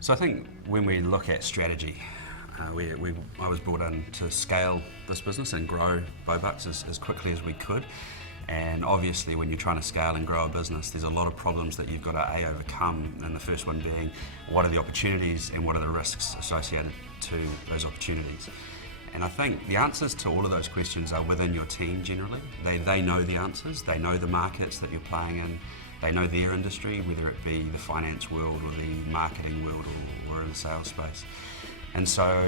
So I think when we look at strategy, I was brought in to scale this business and grow Bobux as quickly as we could. And obviously when you're trying to scale and grow a business, there's a lot of problems that you've got to overcome, and the first one being what are the opportunities and what are the risks associated to those opportunities. And I think the answers to all of those questions are within your team generally. They know the answers, they know the markets that you're playing in, they know their industry, whether it be the finance world or the marketing world or in the sales space. And so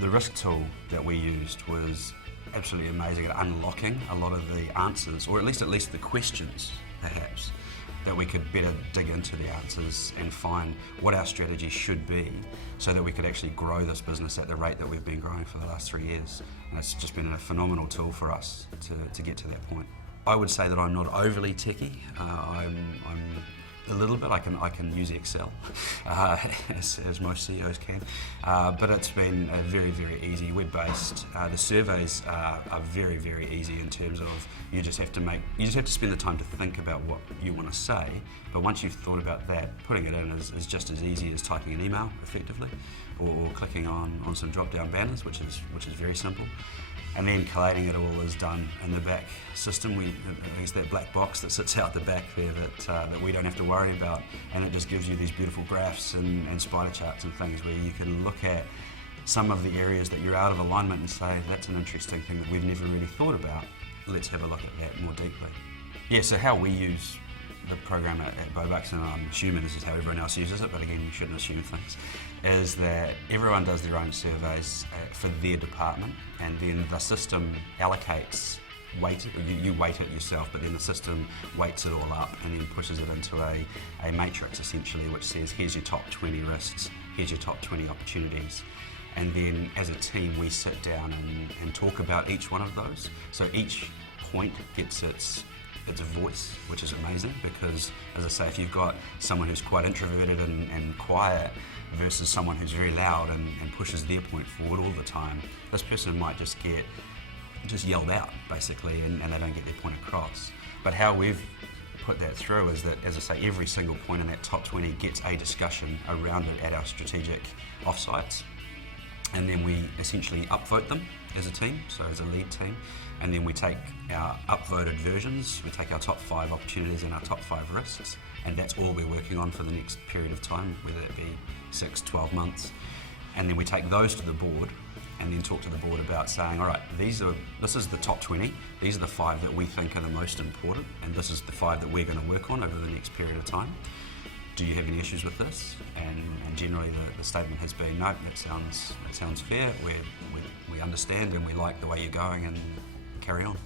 the risk tool that we used was absolutely amazing at unlocking a lot of the answers, or at least the questions perhaps, that we could better dig into the answers and find what our strategy should be so that we could actually grow this business at the rate that we've been growing for the last 3 years. And it's just been a phenomenal tool for us to get to that point. I would say that I'm not overly techie. I'm a little bit. I can use Excel, as most CEOs can, but it's been a very, very easy, web-based. The surveys are very, very easy in terms of you just have to spend the time to think about what you want to say. But once you've thought about that, putting it in is just as easy as typing an email effectively, or clicking on some drop-down banners, which is very simple. And then collating it all is done in the back system. There's that black box that sits out the back there that we don't have to worry about, and it just gives you these beautiful graphs and spider charts and things where you can look at some of the areas that you're out of alignment and say, that's an interesting thing that we've never really thought about. Let's have a look at that more deeply. Yeah, so how we use the program at Bobux, and I'm assuming this is how everyone else uses it, but again, you shouldn't assume things, is that everyone does their own surveys for their department, and then the system allocates weight, you weight it yourself, but then the system weights it all up and then pushes it into a matrix essentially, which says here's your top 20 risks, here's your top 20 opportunities. And then as a team we sit down and talk about each one of those. So each point gets its voice, which is amazing because, as I say, if you've got someone who's quite introverted and quiet versus someone who's very loud and pushes their point forward all the time, this person might just get yelled out basically, and they don't get their point across. But how we've put that through is that, as I say, every single point in that top 20 gets a discussion around it at our strategic offsites, and then we essentially upvote them as a team, so as a lead team, and then we take our upvoted versions, we take our top 5 opportunities and our top 5 risks, and that's all we're working on for the next period of time, whether it be 6, 12 months, and then we take those to the board and then talk to the board about saying, all right, this is the top 20, these are the 5 that we think are the most important, and this is the 5 that we're going to work on over the next period of time. Do you have any issues with this? And generally the statement has been, no, that sounds fair, we understand and we like the way you're going, and carry on.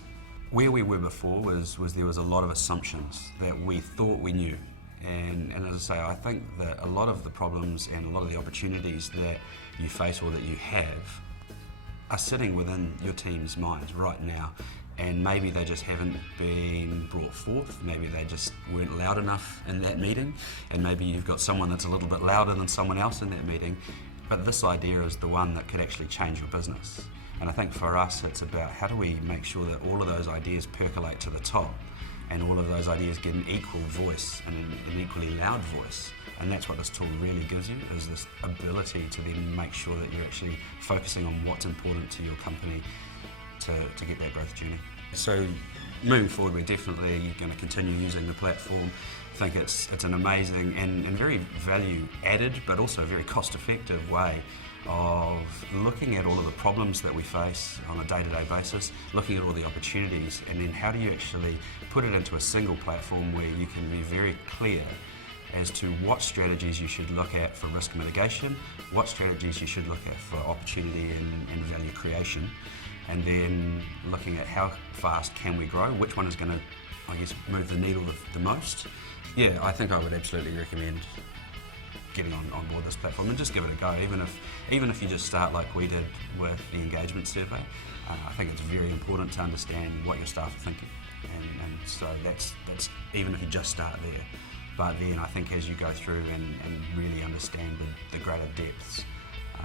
Where we were before was there was a lot of assumptions that we thought we knew. And as I say, I think that a lot of the problems and a lot of the opportunities that you face or that you have are sitting within your team's minds right now. And maybe they just haven't been brought forth, maybe they just weren't loud enough in that meeting, and maybe you've got someone that's a little bit louder than someone else in that meeting, but this idea is the one that could actually change your business. And I think for us it's about how do we make sure that all of those ideas percolate to the top, and all of those ideas get an equal voice and an equally loud voice. And that's what this tool really gives you, is this ability to then make sure that you're actually focusing on what's important to your company to get that growth journey. So moving forward, we're definitely going to continue using the platform. I think it's an amazing and very value added, but also a very cost effective way of looking at all of the problems that we face on a day-to-day basis, looking at all the opportunities, and then how do you actually put it into a single platform where you can be very clear as to what strategies you should look at for risk mitigation, what strategies you should look at for opportunity and value creation, and then looking at how fast can we grow, which one is going to, I guess, move the needle the most. Yeah, I think I would absolutely recommend getting on board this platform and just give it a go, even if you just start like we did with the engagement survey. I think it's very important to understand what your staff are thinking, and so that's even if you just start there. But then I think as you go through and really understand the greater depths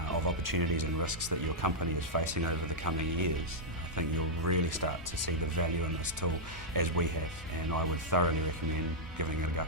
of opportunities and risks that your company is facing over the coming years, I think you'll really start to see the value in this tool as we have, and I would thoroughly recommend giving it a go.